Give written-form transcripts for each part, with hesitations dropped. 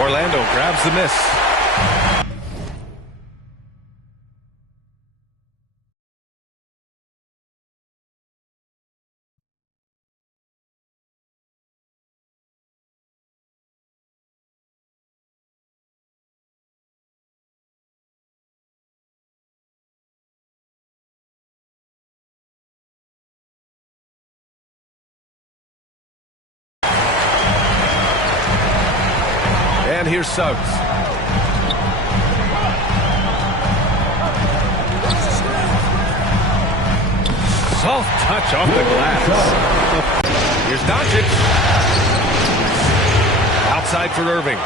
Orlando grabs the miss. And here's Suggs. Soft touch off the glass. Here's Doncic. Outside for Irving.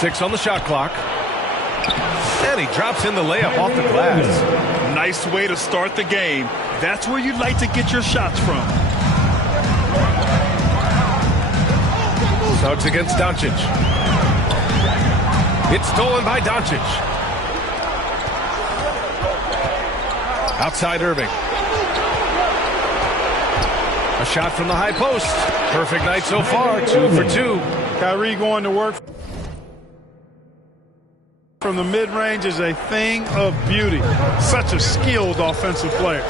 6 on the shot clock. And he drops in the layup off the glass. Nice way to start the game. That's where you'd like to get your shots from. Suggs against Doncic. It's stolen by Doncic. Outside Irving. A shot from the high post. Perfect night so far, 2 for 2. Kyrie going to work from the mid-range is a thing of beauty. Such a skilled offensive player.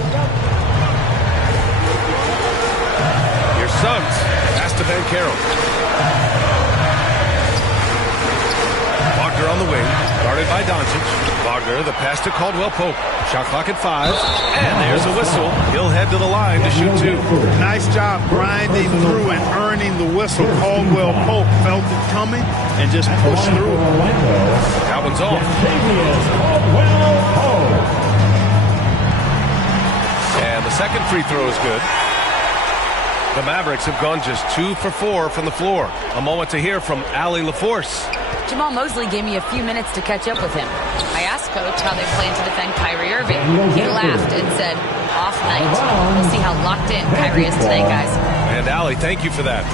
Here's Suggs. Pass to Banchero. Wagner on the wing. Guarded by Doncic. Wagner, the pass to Caldwell-Pope. Shot clock at 5. And there's a whistle. He'll head to the line to shoot 2. Nice job grinding through and earning the whistle. Caldwell-Pope felt it coming and just pushed through. That one's off. And the second free throw is good. The Mavericks have gone just 2 for 4 from the floor. A moment to hear from Allie LaForce. Jamal Mosley gave me a few minutes to catch up with him. I asked Coach how they plan to defend Kyrie Irving. He laughed and said, off night. We'll see how locked in Kyrie is today, guys. And Allie, thank you for that.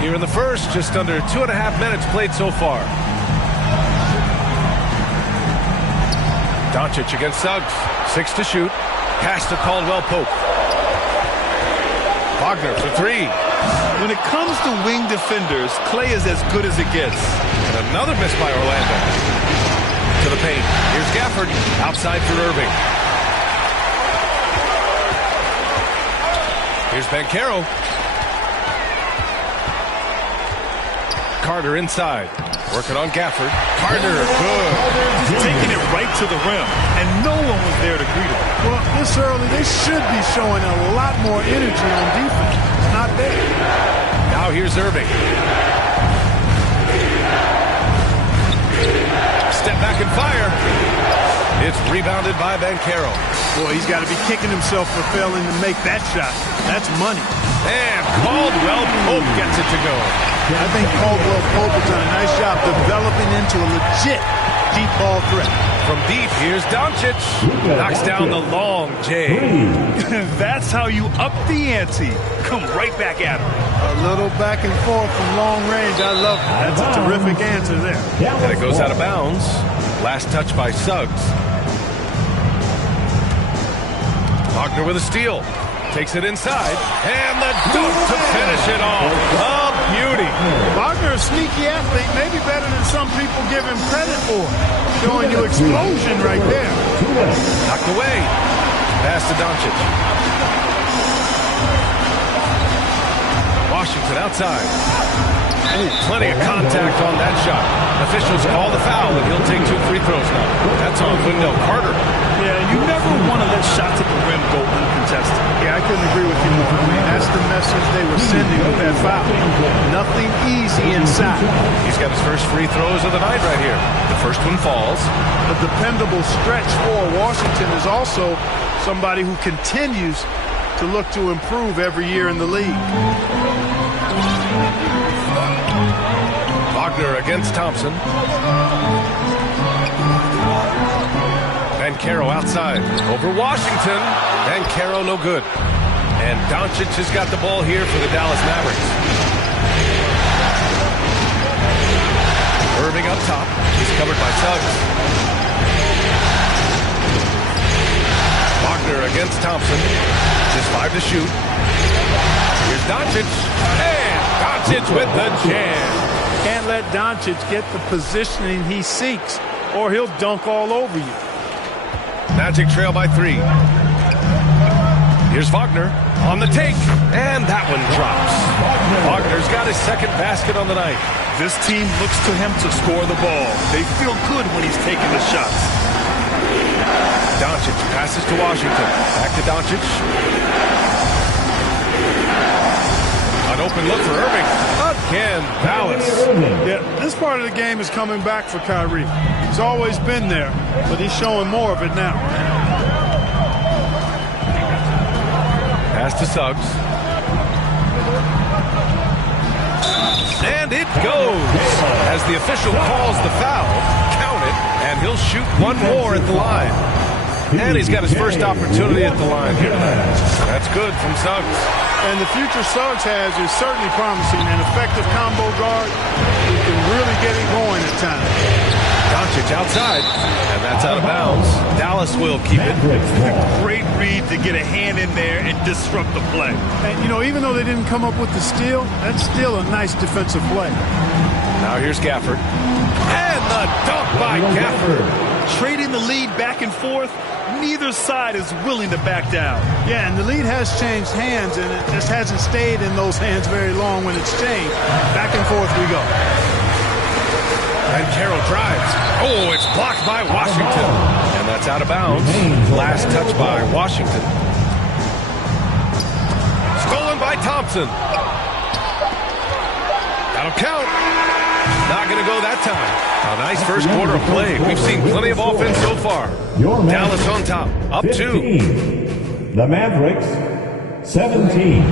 Here in the first, just under 2.5 minutes played so far. Doncic against Suggs. 6 to shoot. Pass to Caldwell-Pope. Wagner for 3. When it comes to wing defenders, Clay is as good as it gets. And another miss by Orlando. To the paint. Here's Gafford. Outside for Irving. Here's Banchero. Carter inside. Working on Gafford. Carter, good. He's taking it right to the rim, and no one was there to greet him. Well, this early, they should be showing a lot more energy on defense. It's not there. Now here's Irving. Step back and fire. It's rebounded by Banchero. Boy, he's got to be kicking himself for failing to make that shot. That's money. And Caldwell-Pope gets it to go. I think Caldwell-Pope has done a nice job developing into a legit deep ball threat. From deep, here's Doncic. Knocks down the long J. That's how you up the ante. Come right back at him. A little back and forth from long range. I love it. That's a terrific answer there. And it goes out of bounds. Last touch by Suggs. Wagner with a steal. Takes it inside. And the dunk to finish it off. A beauty. Wagner, a sneaky athlete, maybe better than some people give him credit for. Showing you explosion right there. Knocked away. Pass to Doncic. Washington outside. Ooh, plenty of contact on that shot. Officials call the foul, and he'll take 2 free throws now. That's on Wendell Carter. Yeah, you never want to let shots at the rim go uncontested. Yeah, I couldn't agree with you more. I mean, that's the message they were sending with that foul. Nothing easy inside. He's got his first free throws of the night right here. The first one falls. A dependable stretch for Washington is also somebody who continues to look to improve every year in the league. Wagner against Thompson. Banchero outside. Over Washington. Banchero no good. And Doncic has got the ball here for the Dallas Mavericks. Irving up top. He's covered by Suggs. Wagner against Thompson. Just to shoot. Here's Doncic. And Doncic with the jam. Can't let Doncic get the positioning he seeks, or he'll dunk all over you. Magic trail by 3. Here's Wagner on the take, and that one drops. Wagner's got his second basket on the night. This team looks to him to score the ball. They feel good when he's taking the shots. Doncic passes to Washington. Back to Doncic. An open look for Irving. Again, Dallas. Yeah, this part of the game is coming back for Kyrie. He's always been there, but he's showing more of it now. Pass to Suggs. And it goes. As the official calls the foul, count it, and he'll shoot one more at the line. And he's got his first opportunity at the line here tonight. That's good from Suggs. And the future Suggs has is certainly promising. An effective combo guard who can really get it going at times. Doncic outside, and that's out of bounds. Dallas will keep it. Great read to get a hand in there and disrupt the play. And, you know, even though they didn't come up with the steal, that's still a nice defensive play. Now here's Gafford. And the dunk by Gafford. Trading the lead back and forth, neither side is willing to back down. Yeah, and the lead has changed hands, and it just hasn't stayed in those hands very long when it's changed. Back and forth we go. And Carroll drives. Oh, it's blocked by Washington. And that's out of bounds. Last touch by Washington. Stolen by Thompson. That'll count. Not going to go that time. A nice first quarter of play. We've seen plenty of offense so far. Dallas on top. Up 2. The Mavericks, 17.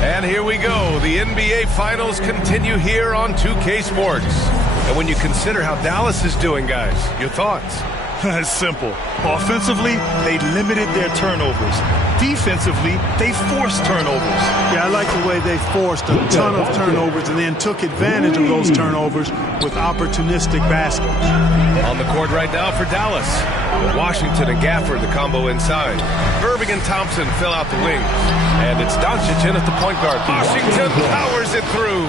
And here we go. The NBA Finals continue here on 2K Sports. And when you consider how Dallas is doing, guys, your thoughts? It's simple. Offensively, they limited their turnovers. Defensively, they forced turnovers. Yeah, I like the way they forced a ton of turnovers and then took advantage of those turnovers with opportunistic baskets. On the court right now for Dallas. Washington and Gafford, the combo inside. Irving and Thompson fill out the wings. And it's Doncic in at the point guard. Washington powers it through.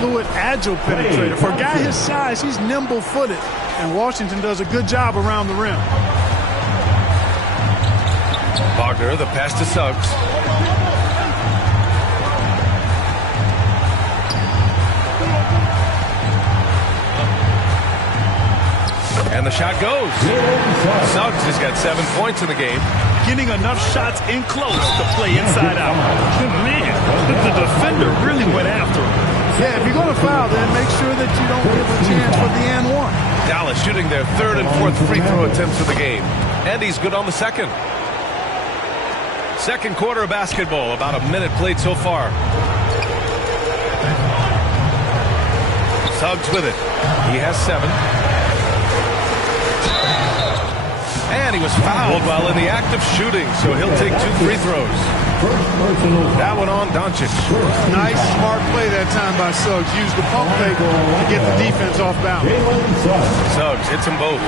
Fluid, agile penetrator. For a guy his size, he's nimble-footed. And Washington does a good job around the rim. Wagner, the pass to Suggs. And the shot goes. Suggs has got 7 points in the game. Getting enough shots in close to play inside out. Man, the defender really went after him. Yeah, if you're going to foul, then make sure that you don't give a chance for the and one. Dallas shooting their 3rd and 4th free throw attempts of the game. And he's good on the second. Second quarter of basketball, about a minute played so far. Suggs with it. He has 7. And he was fouled while in the act of shooting, so he'll take 2 free throws. That one on Doncic. Nice, smart play that time by Suggs. Used the pump fake to get the defense off balance. Suggs hits them both.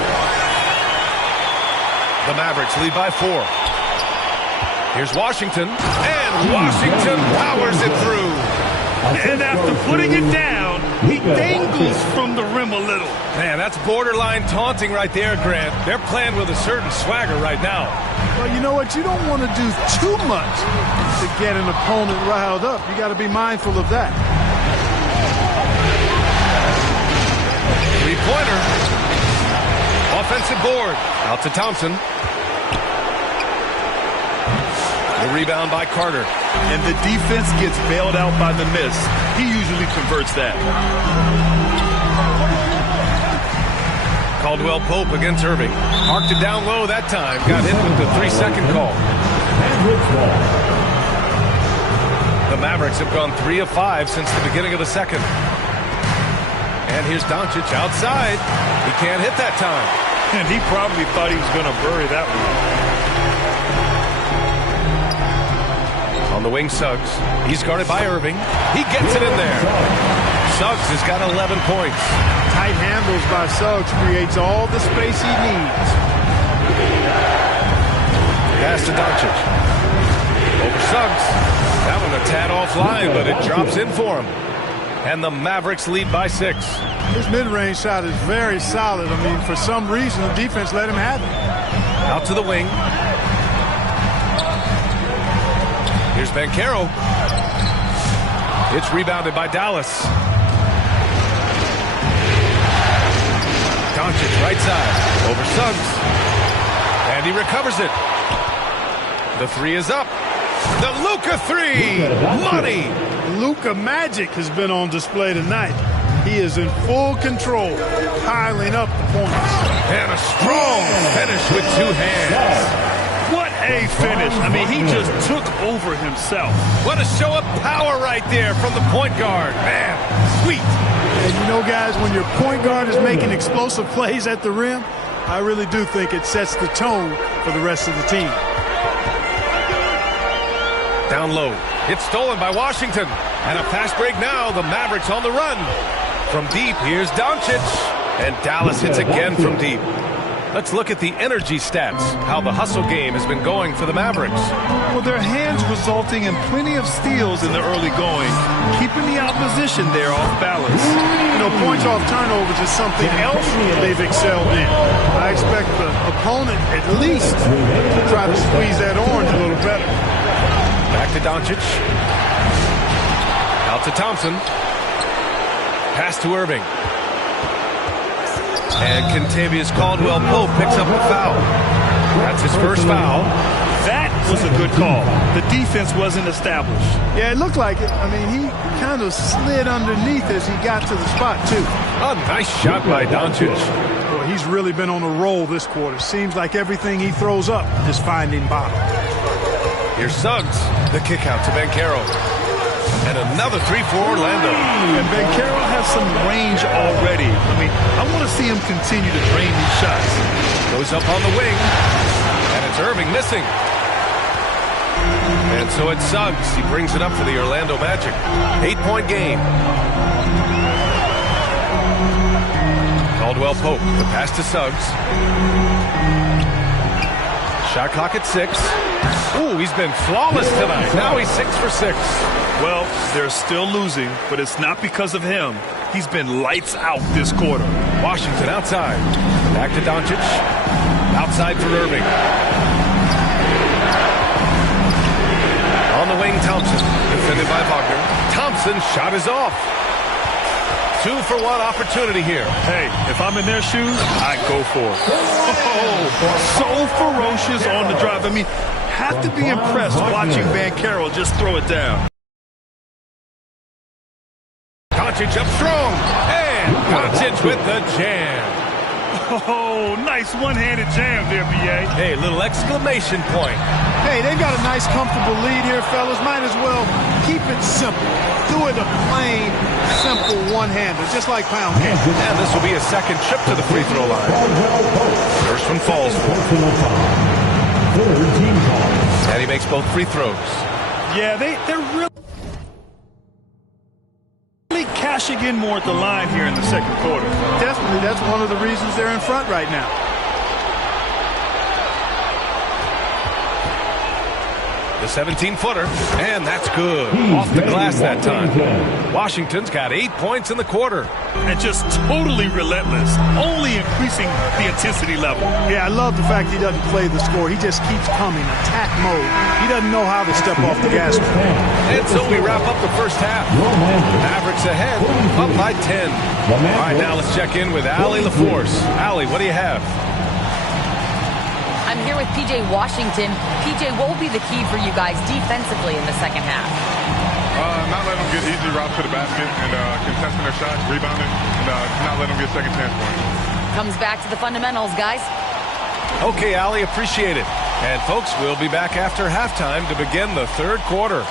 The Mavericks lead by 4. Here's Washington, and Washington powers it through. And after putting it down, he dangles from the rim a little. Man, that's borderline taunting right there, Grant. They're playing with a certain swagger right now. Well, you know what? You don't want to do too much to get an opponent riled up. You got to be mindful of that. Three-pointer. Offensive board. Out to Thompson. The rebound by Carter. And the defense gets bailed out by the miss. He usually converts that. Caldwell Pope against Irving. Marked it down low that time. Got hit with the 3-second call. The Mavericks have gone 3 of 5 since the beginning of the second. And here's Doncic outside. He can't hit that time. And he probably thought he was going to bury that one. On the wing, Suggs. He's guarded by Irving. He gets it in there. Suggs has got 11 points. Tight handles by Suggs creates all the space he needs. Pass to Doncic. Over Suggs. That one a tad offline, but it drops in for him. And the Mavericks lead by 6. His mid-range shot is very solid. I mean, for some reason, the defense let him have it. Out to the wing. Here's Banchero. It's rebounded by Dallas. Doncic right side. Over Suggs. And he recovers it. The 3 is up. The Luka 3. Money. Luka Magic has been on display tonight. He is in full control, piling up the points. And a strong finish with 2 hands. What a finish. I mean, he just took over himself. What a show of power right there from the point guard. Man, sweet. And you know, guys, when your point guard is making explosive plays at the rim, I really do think it sets the tone for the rest of the team. Down low. It's stolen by Washington. And a fast break now. The Mavericks on the run. From deep, here's Doncic. And Dallas hits again from deep. Let's look at the energy stats, how the hustle game has been going for the Mavericks. Well, their hands resulting in plenty of steals in the early going, keeping the opposition there off balance. You know, points off turnovers is something else they've excelled in. I expect the opponent at least to try to squeeze that orange a little better. Back to Doncic. Out to Thompson. Pass to Irving. And Kentavious Caldwell-Pope picks up the foul. That's his first foul. That was a good call. The defense wasn't established. Yeah, it looked like it. I mean, he kind of slid underneath as he got to the spot, too. A nice shot by Doncic. Boy, he's really been on a roll this quarter. Seems like everything he throws up is finding bottom. Here's Suggs. The kick out to Banchero. And another 3 for Orlando. And Banchero has some range already. I mean, I want to see him continue to drain these shots. Goes up on the wing. And it's Irving missing. And so it's Suggs. He brings it up for the Orlando Magic. 8-point game. Caldwell-Pope. The pass to Suggs. Shot clock at 6. Ooh, he's been flawless tonight. Now he's 6 for 6. Well, they're still losing, but it's not because of him. He's been lights out this quarter. Washington outside. Back to Doncic. Outside for Irving. On the wing, Thompson. Defended by Wagner. Thompson's shot is off. 2 for 1 opportunity here. Hey, if I'm in their shoes, I'd go for it. Oh, so ferocious on the drive. I mean, have to be impressed watching Banchero just throw it down. Doncic up strong. And Doncic with the jam. Oh, nice one-handed jam there, B.A. Hey, little exclamation point. Hey, they've got a nice, comfortable lead here, fellas. Might as well keep it simple. Do it a plain, simple one-hander, just like pound cake. And this will be a second trip to the free throw line. First one falls for him. And he makes both free throws. Yeah, they're really cashing in more at the line here in the second quarter. Definitely, that's one of the reasons they're in front right now. The 17-footer, and that's good. Off the glass that time. Washington's got 8 points in the quarter. And just totally relentless, only increasing the intensity level. Yeah, I love the fact he doesn't play the score. He just keeps coming, attack mode. He doesn't know how to step off the gas. And so we wrap up the first half. Mavericks ahead, up by 10. All right, now let's check in with Allie LaForce. Allie, what do you have? I'm here with P.J. Washington. P.J., what will be the key for you guys defensively in the second half? Not letting them get easy routes to the basket and contesting their shots, rebounding, and not letting them get second chance points. Comes back to the fundamentals, guys. Okay, Allie, appreciate it. And folks, we'll be back after halftime to begin the third quarter.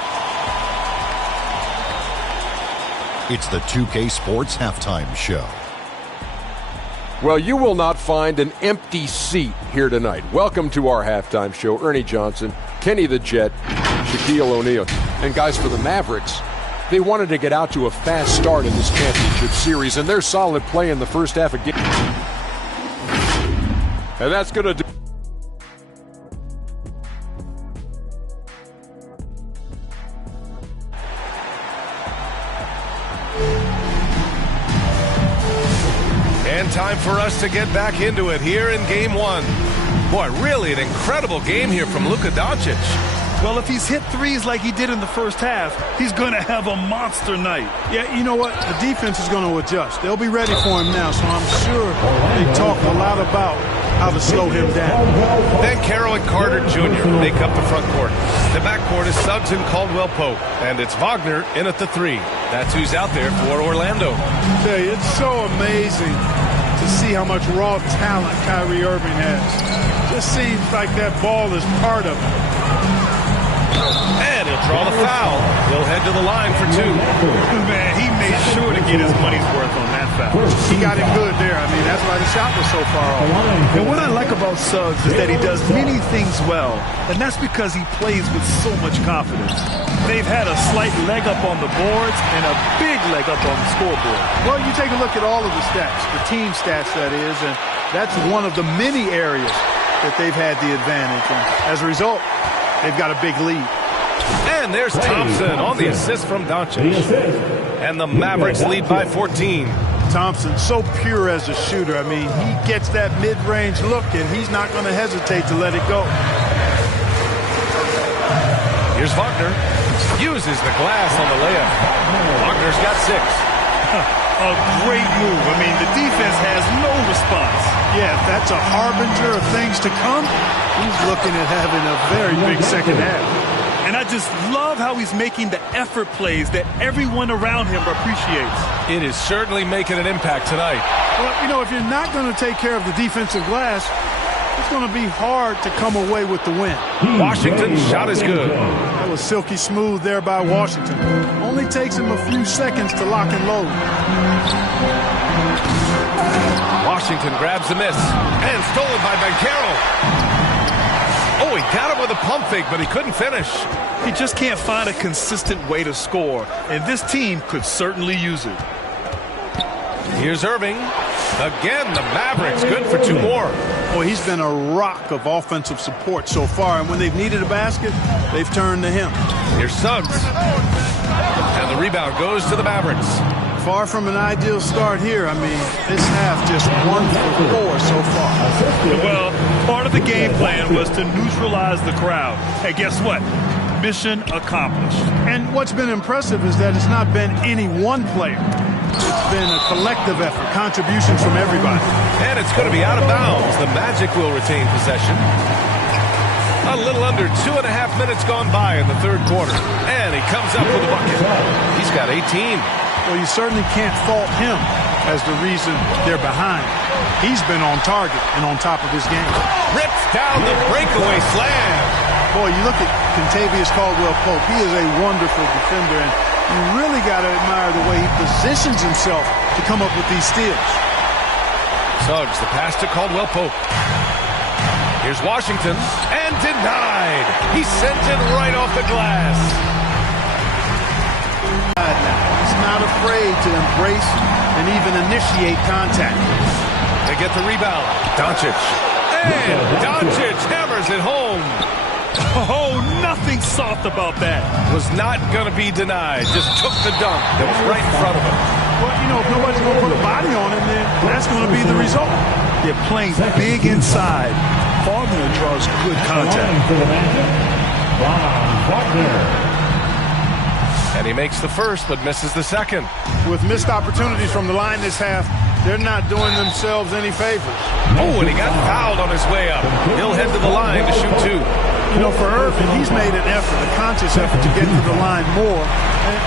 It's the 2K Sports Halftime Show. Well, you will not find an empty seat here tonight. Welcome to our halftime show. Ernie Johnson, Kenny the Jet, Shaquille O'Neal. And guys, for the Mavericks, they wanted to get out to a fast start in this championship series, and their solid play in the first half of game. And that's going to do. And time for us to get back into it here in Game 1. Boy, really an incredible game here from Luka Doncic. Well, if he's hit threes like he did in the first half, he's going to have a monster night. Yeah, you know what? The defense is going to adjust. They'll be ready for him now, so I'm sure they talk a lot about how to slow him down. Ben Carroll and Carter Jr. make up the front court. The backcourt is Suggs and Caldwell Pope, and it's Wagner in at the 3. That's who's out there for Orlando. I tell you, it's so amazing to see how much raw talent Kyrie Irving has. Just seems like that ball is part of it. And he'll draw the foul. He'll head to the line for 2. Man, he made sure to get his money's worth on that foul. He got him good there. I mean, that's why the shot was so far off. And what I like about Suggs is that he does many things well, and that's because he plays with so much confidence. They've had a slight leg up on the boards and a big leg up on the scoreboard. Well, you take a look at all of the stats, the team stats, that is, and that's one of the many areas that they've had the advantage. And as a result, they've got a big lead. And there's Thompson on the assist from Doncic. And the Mavericks lead by 14. Thompson, so pure as a shooter. I mean, he gets that mid-range look, and he's not going to hesitate to let it go. Here's Wagner. Uses the glass on the layup. Wagner's got 6. A great move. I mean, the defense has no response. Yeah, if that's a harbinger of things to come, he's looking at having a very big second half. And I just love how he's making the effort plays that everyone around him appreciates. It is certainly making an impact tonight. Well, you know, if you're not going to take care of the defensive glass, it's going to be hard to come away with the win. Washington's shot is good. That was silky smooth there by Washington. Only takes him a few seconds to lock and load. Washington grabs the miss. And stolen by Banchero. Oh, he got him with a pump fake, but he couldn't finish. He just can't find a consistent way to score, and this team could certainly use it. Here's Irving. Again, the Mavericks good for 2 more. Boy, he's been a rock of offensive support so far, and when they've needed a basket, they've turned to him. Here's Suggs. And the rebound goes to the Mavericks. Far from an ideal start here. I mean, this half just 1 for 4 so far. Well, part of the game plan was to neutralize the crowd. Hey, guess what? Mission accomplished. And what's been impressive is that it's not been any one player. It's been a collective effort, contributions from everybody. And it's going to be out of bounds. The Magic will retain possession. A little under 2.5 minutes gone by in the 3rd quarter. And he comes up with a bucket. He's got 18. Well, you certainly can't fault him as the reason they're behind. He's been on target and on top of his game. Rips down the breakaway slam. Boy, you look at Kentavious Caldwell-Pope. He is a wonderful defender, and you really got to admire the way he positions himself to come up with these steals. Suggs, the pass to Caldwell-Pope. Here's Washington, and denied. He sent it right off the glass. He's not afraid to embrace and even initiate contact. They get the rebound. Doncic. And Doncic hammers it home. Oh, nothing soft about that. Was not going to be denied. Just took the dunk that was right in front of him. Well, you know, if nobody's going to put a body on him, then that's going to be the result. They're playing big inside. Wagner draws good contact. And he makes the first, but misses the second. With missed opportunities from the line this half, they're not doing themselves any favors. Oh, and he got fouled on his way up. He'll head to the line to shoot 2. You know, for Irving, he's made an effort, a conscious effort to get to the line more,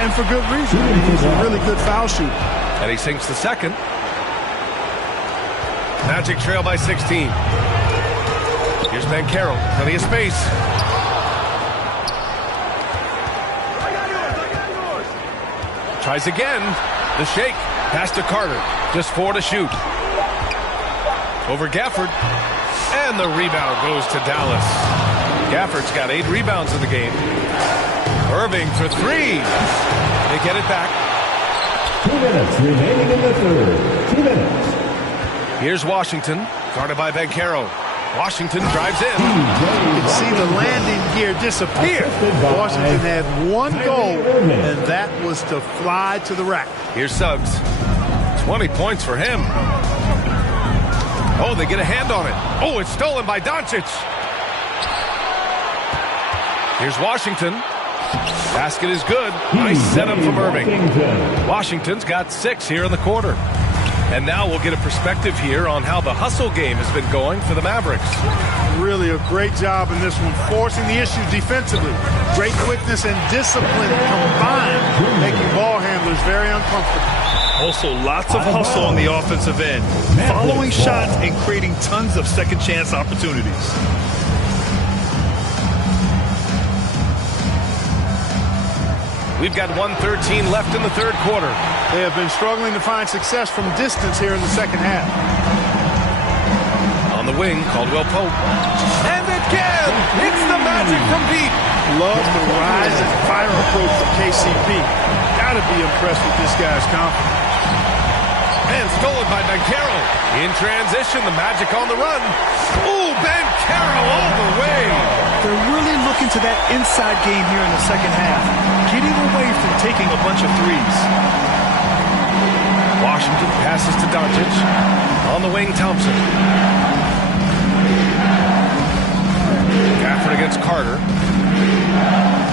and for good reason. I mean, he's a really good foul shooter. And he sinks the second. Magic trail by 16. Here's Banchero. Plenty of space. Tries again. The shake. Pass to Carter. Just 4 to shoot. Over Gafford. And the rebound goes to Dallas. Gafford's got 8 rebounds in the game. Irving for 3. They get it back. 2 minutes remaining in the 3rd. 2 minutes. Here's Washington. Guarded by Banchero. Washington drives in. You can see the landing gear disappear. Washington had 1 goal, and that was to fly to the rack. Here's Suggs. 20 points for him. Oh, they get a hand on it. Oh, it's stolen by Doncic. Here's Washington. Basket is good. Nice setup from Irving. Washington's got 6 here in the quarter. And now we'll get a perspective here on how the hustle game has been going for the Mavericks. Really a great job in this one, forcing the issues defensively. Great quickness and discipline combined, making ball handlers very uncomfortable. Also, lots of hustle on the offensive end, following shots and creating tons of second chance opportunities. We've got 1:13 left in the third quarter. They have been struggling to find success from distance here in the second half. On the wing, Caldwell Pope. And again, it's the Magic from deep. Love the rise and fire approach from KCP. Gotta be impressed with this guy's confidence. And stolen by Bankero. In transition, the Magic on the run. Ooh, Bankero all the way. They're really looking to that inside game here in the second half, getting away from taking a bunch of threes. Washington passes to Doncic. On the wing, Thompson. Gafford against Carter.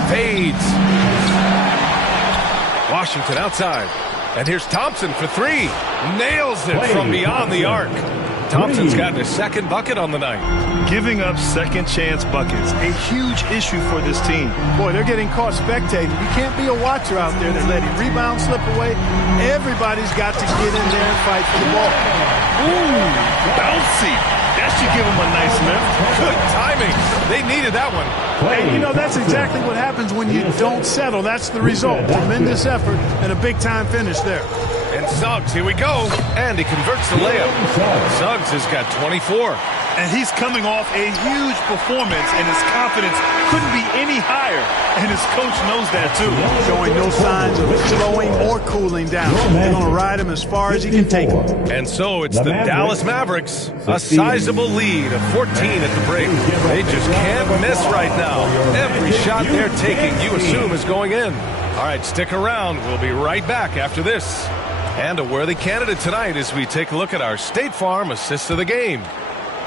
Fades. Washington outside. And here's Thompson for 3. Nails it from beyond the arc. Thompson's gotten his second bucket on the night. Giving up second chance buckets, a huge issue for this team. Boy, they're getting caught spectating. You can't be a watcher out there that's letting rebounds slip away. Everybody's got to get in there and fight for the ball. Ooh, bouncy. That should give them a nice lift. Good timing. They needed that one. And, you know, that's exactly what happens when you don't settle. That's the result. Tremendous effort and a big-time finish there. And Suggs, here we go. And he converts the layup. Suggs has got 24. And he's coming off a huge performance, and his confidence couldn't be any higher. And his coach knows that, too. Showing no signs of slowing or cooling down. They're going to ride him as far as he can take him. And so it's the Dallas Mavericks. A sizable lead of 14 at the break. They just can't miss right now. Every shot they're taking, you assume, is going in. All right, stick around. We'll be right back after this. And a worthy candidate tonight as we take a look at our State Farm assist of the game.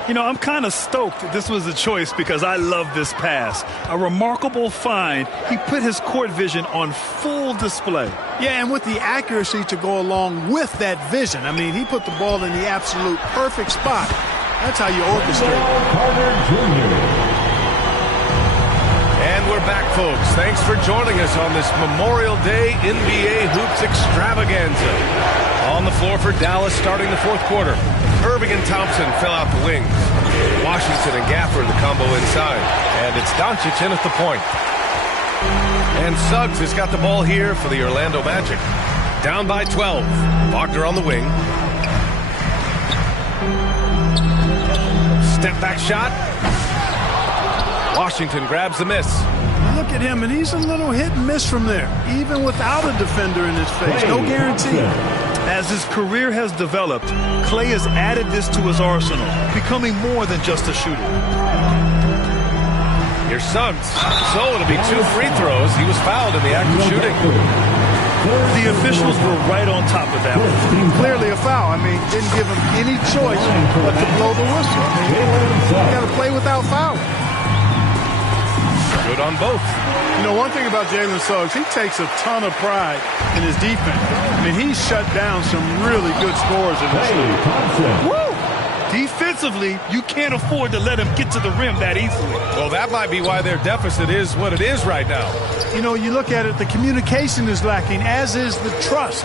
You know, I'm kind of stoked this was a choice because I love this pass. A remarkable find. He put his court vision on full display. Yeah, and with the accuracy to go along with that vision. I mean, he put the ball in the absolute perfect spot. That's how you orchestrate. And we're back, folks. Thanks for joining us on this Memorial Day NBA Hoops extravaganza. On the floor for Dallas starting the fourth quarter. Irving and Thompson fill out the wings. Washington and Gafford the combo inside. And it's Doncic in at the point. And Suggs has got the ball here for the Orlando Magic. Down by 12. Wagner on the wing. Step back shot. Washington grabs the miss. Look at him, and he's a little hit and miss from there, even without a defender in his face. No guarantee. As his career has developed, Clay has added this to his arsenal, becoming more than just a shooter. Here's Suggs. So it'll be 2 free throws. He was fouled in the act of shooting. The officials were right on top of that one. Clearly a foul. I mean, didn't give him any choice but to blow the whistle. I mean, you got to play without fouling. Good on both. You know, one thing about Jalen Suggs, he takes a ton of pride in his defense. I mean, he's shut down some really good scorers in this league. Woo! Defensively, you can't afford to let him get to the rim that easily. Well, that might be why their deficit is what it is right now. You know, you look at it, the communication is lacking, as is the trust.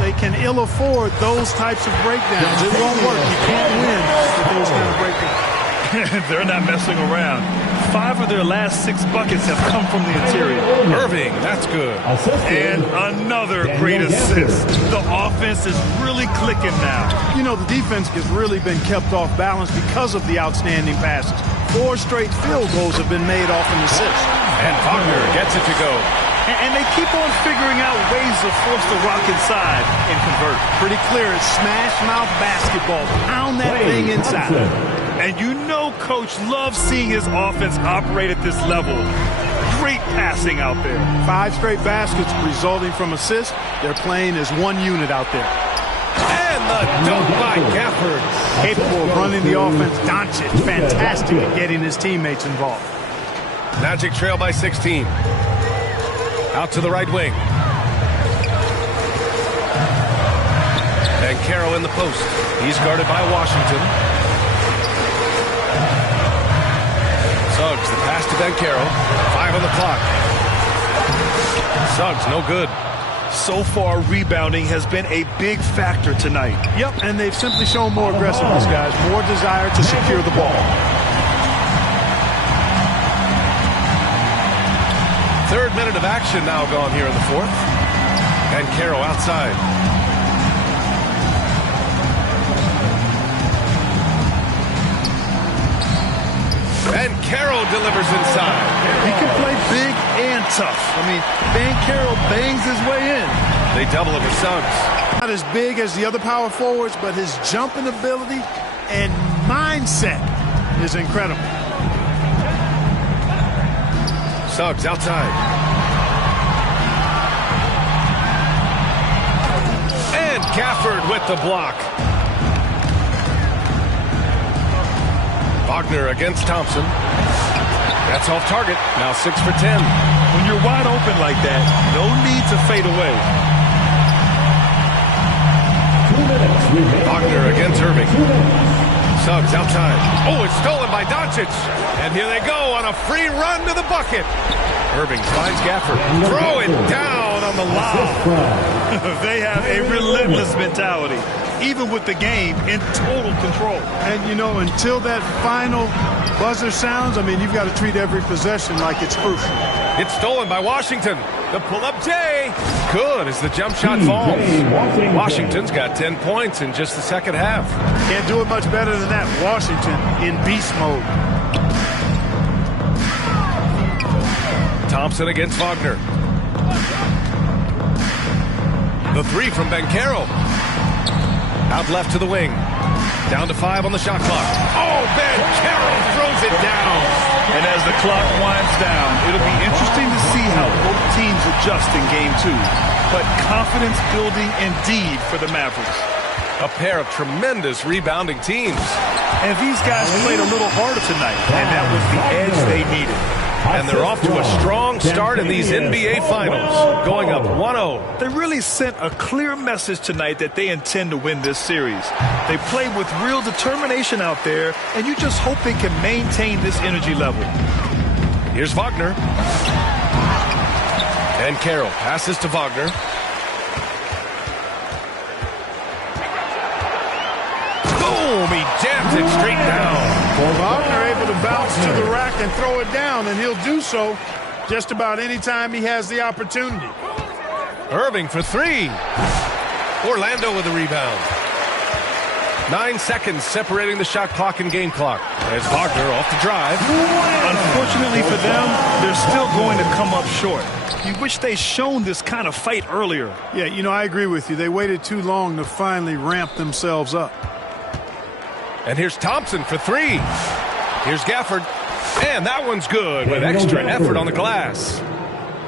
They can ill afford those types of breakdowns. It won't work. You can't win with those kind of breakdowns. They're not messing around. 5 of their last 6 buckets have come from the interior. Irving, that's good. And another great assist. The offense is really clicking now. You know, the defense has really been kept off balance because of the outstanding passes. 4 straight field goals have been made off an assist. And Wagner gets it to go. And they keep on figuring out ways to force the rock inside and convert. Pretty clear. It's smash mouth basketball. Pound that thing inside. And you know Coach loves seeing his offense operate at this level. Great passing out there. 5 straight baskets resulting from assists. They're playing as one unit out there. And the dunk by Gafford. Capable of running the offense. Doncic, fantastic at getting his teammates involved. Magic trail by 16. Out to the right wing. And Caro in the post. He's guarded by Washington. Suggs, the pass to Caro. 5 on the clock. Suggs, no good. So far, rebounding has been a big factor tonight. Yep, and they've simply shown more aggressiveness, guys. More desire to secure the ball. Third minute of action now gone here in the fourth. And Caro outside. And Caro delivers inside. He can play big and tough. I mean, Caro bangs his way in. They double it with Suggs. Not as big as the other power forwards, but his jumping ability and mindset is incredible. Suggs outside. And Gafford with the block. Wagner against Thompson. That's off target. Now 6 for 10. When you're wide open like that, no need to fade away. 2 minutes remaining. Wagner against Irving. Suggs outside. Oh, it's stolen by Doncic. And here they go on a free run to the bucket. Irving finds Gafford. Throw it down on the lob. They have a relentless mentality, even with the game in total control. And, you know, until that final buzzer sounds, I mean, you've got to treat every possession like it's crucial. It's stolen by Washington. The pull-up J. Good as the jump shot falls. Washington's got 10 points in just the second half. Can't do it much better than that. Washington in beast mode. Thompson against Wagner. The three from Caro. Out left to the wing. Down to 5 on the shot clock. Oh, Caro throws it down. And as the clock winds down, it'll be interesting to see how both teams adjust in game 2. But confidence building indeed for the Mavericks. A pair of tremendous rebounding teams. And these guys played a little harder tonight, and that was the edge they needed. And they're off to a strong start in these NBA Finals, going up 1-0. They really sent a clear message tonight that they intend to win this series. They played with real determination out there, and you just hope they can maintain this energy level. Here's Wagner. And Caro passes to Wagner. Boom! He jams it straight down. Wagner able to bounce to the rack and throw it down, and he'll do so just about any time he has the opportunity. Irving for 3. Orlando with the rebound. 9 seconds separating the shot clock and game clock. As Wagner off the drive. Unfortunately for them, they're still going to come up short. You wish they'd shown this kind of fight earlier. Yeah, you know, I agree with you. They waited too long to finally ramp themselves up. And here's Thompson for 3. Here's Gafford. And that one's good with extra effort on the glass.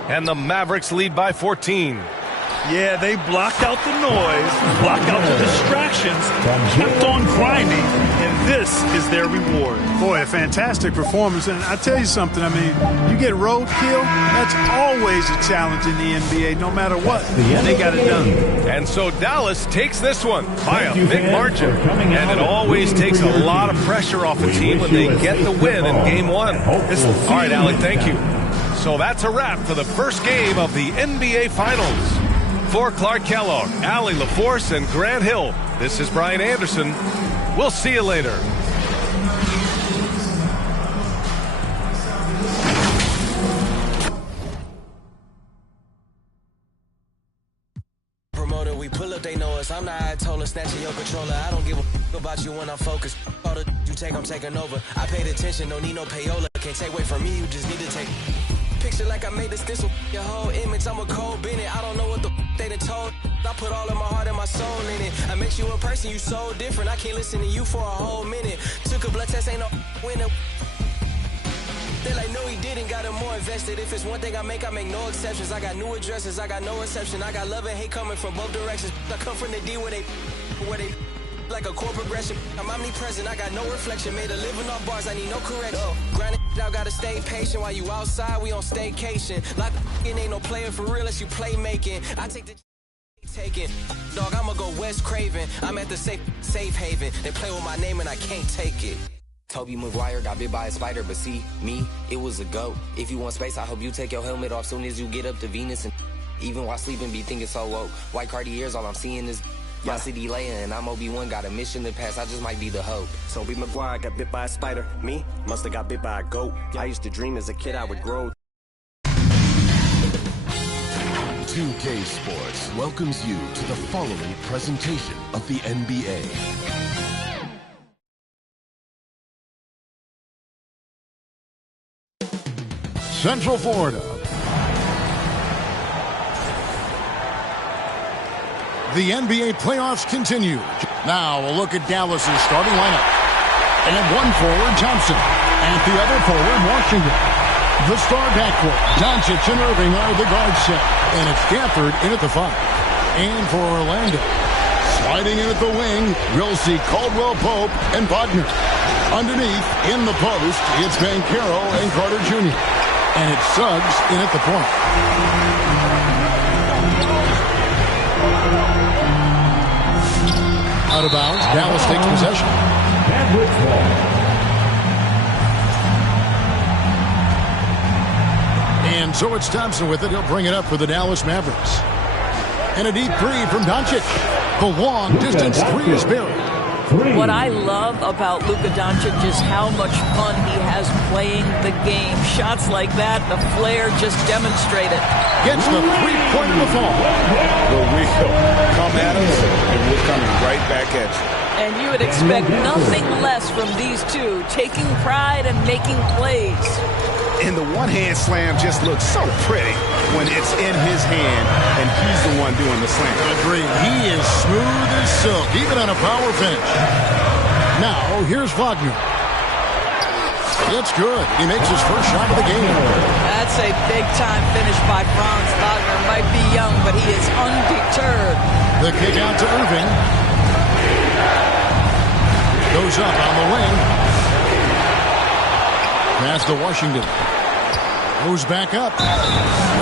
And the Mavericks lead by 14. Yeah, they blocked out the noise, blocked out the distractions, kept on grinding, and this is their reward. Boy, a fantastic performance. And I tell you something, I mean, you get roadkill, that's always a challenge in the NBA, no matter what. They got it done. And so Dallas takes this one by a big margin. And it always takes a lot of pressure off a team when they get the win in Game 1. All right, Alec, thank you. So that's a wrap for the first game of the NBA Finals. For Clark Kellogg, Allie LaForce, and Grant Hill, this is Brian Anderson. We'll see you later. Promoter, we pull up, they know us. I'm the Ayatollah, snatching your controller. I don't give a f about you when I'm focused. All the you take, I'm taking over. I paid attention, don't need no payola. Can't take away from me, you just need to take picture like I made the stencil. Your whole image, I'm a cold Bennett. I don't know what the they done told. I put all of my heart and my soul in it. I make you a person, you so different. I can't listen to you for a whole minute. Took a blood test, ain't no winner. They like, no, he didn't, got him more invested. If it's one thing I make no exceptions. I got new addresses, I got no exception. I got love and hate coming from both directions. I come from the D where they where they like a chord progression. I'm omnipresent, I got no reflection. Made a living off bars, I need no correction. Grinding out, gotta stay patient. While you outside, we on staycation. Like ain't no player for real unless you play making. I take the taking. Dog, I'ma go West Craven. I'm at the safe haven. They play with my name and I can't take it. Toby Maguire got bit by a spider, but see, me, it was a goat. If you want space, I hope you take your helmet off soon as you get up to Venus. And even while sleeping, be thinking so woke. White Cartiers, all I'm seeing is my city laying, and I'm Obi-Wan, got a mission to pass, I just might be the hope. Toby Maguire got bit by a spider. Me, must have got bit by a goat. I used to dream as a kid I would grow. 2K Sports welcomes you to the following presentation of the NBA. Central Florida. The NBA playoffs continue. Now a look at Dallas's starting lineup. And one forward, Thompson. And the other forward, Washington. The star backcourt, Doncic and Irving are the guard set. And it's Gafford in at the 5. And for Orlando, sliding in at the wing, we'll see Caldwell Pope and Wagner. Underneath, in the post, it's Banchero and Carter Jr. And it's Suggs in at the point. Out of bounds, Dallas takes possession. And so it's Thompson with it. He'll bring it up for the Dallas Mavericks. And a deep three from Doncic. The long distance three is buried. What I love about Luka Doncic is how much fun he has playing the game. Shots like that, the flair just demonstrated. Gets the three-point in the fall. Well, we'll come at us, and we're coming right back at you. And you would expect nothing less from these two, taking pride and making plays. And the one-hand slam just looks so pretty when it's in his hand and he's the one doing the slam. Agreed. He is smooth as silk, even on a power finish. Now, here's Wagner. It's good. He makes his first shot of the game. That's a big-time finish by Franz Wagner. Might be young, but he is undeterred. The kick out to Irving. Goes up on the wing. Pass to Washington. Goes back up.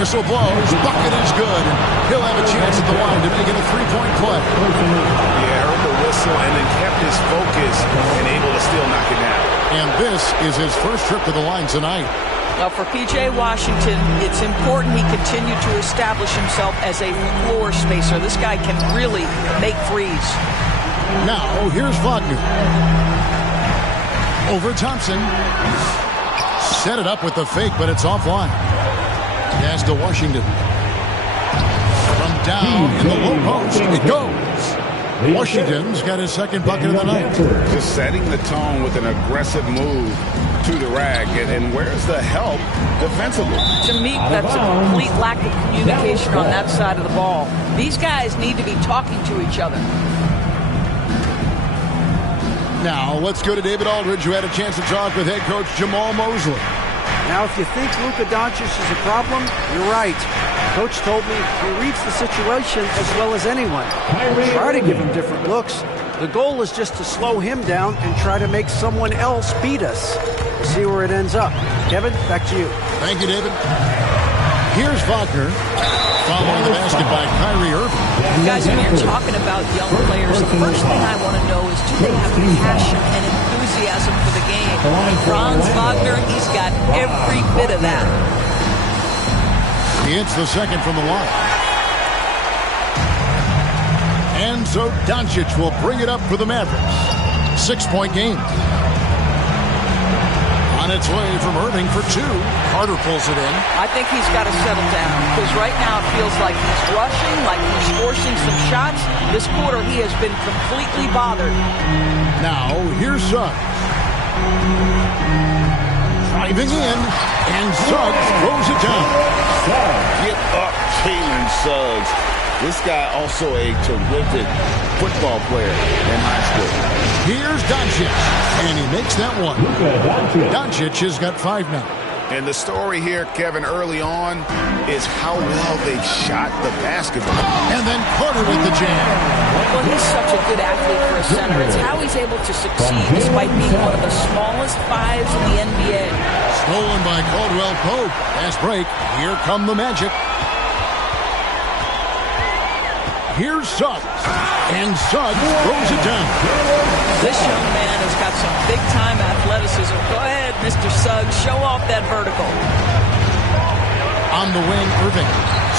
Whistle blows. Bucket is good. And he'll have a chance at the line to make it a three-point play. Yeah, heard the whistle and then kept his focus and able to still knock it down. And this is his first trip to the line tonight. Well, for P.J. Washington, it's important he continue to establish himself as a floor spacer. This guy can really make threes. Now, here's Wagner. Over Thompson. Set it up with the fake, but it's offline. Pass to Washington. From down in the low post, it goes. Washington's got his second bucket of the night. Just setting the tone with an aggressive move to the rack. And where's the help defensively? To me, that's a complete lack of communication on that side of the ball. These guys need to be talking to each other. Now, let's go to David Aldridge, who had a chance to talk with head coach Jamal Mosley. Now, if you think Luka Doncic is a problem, you're right. Coach told me he reads the situation as well as anyone. Try to give him different looks. The goal is just to slow him down and try to make someone else beat us. We'll see where it ends up. Kevin, back to you. Thank you, David. Here's Wagner. Following the basket by Kyrie Irving. Guys, when you're talking about young players, the first thing I want to know is, do they have passion and enthusiasm for the game? Franz Wagner, he's got every bit of that. He hits the second from the line. And so Doncic will bring it up for the Mavericks. 6-point game. On its way from Irving for two. Carter pulls it in. I think he's got to settle down because right now it feels like he's rushing, like he's forcing some shots. This quarter he has been completely bothered. Now, here's Suggs. Driving in, and Suggs throws it down. Get up, Jalen Suggs. This guy also a terrific football player in high school. Here's Doncic, and he makes that one. Doncic has got 5 now. And the story here, Kevin, early on is how well they've shot the basketball. And then Carter with the jam. Well, he's such a good athlete for a center. It's how he's able to succeed despite being one of the smallest fives in the NBA. Stolen by Caldwell Pope. Fast break. Here come the Magic. Here's Suggs. And Suggs throws it down. This young man has got some big-time athleticism. Go ahead, Mr. Suggs. Show off that vertical. On the wing, Irving.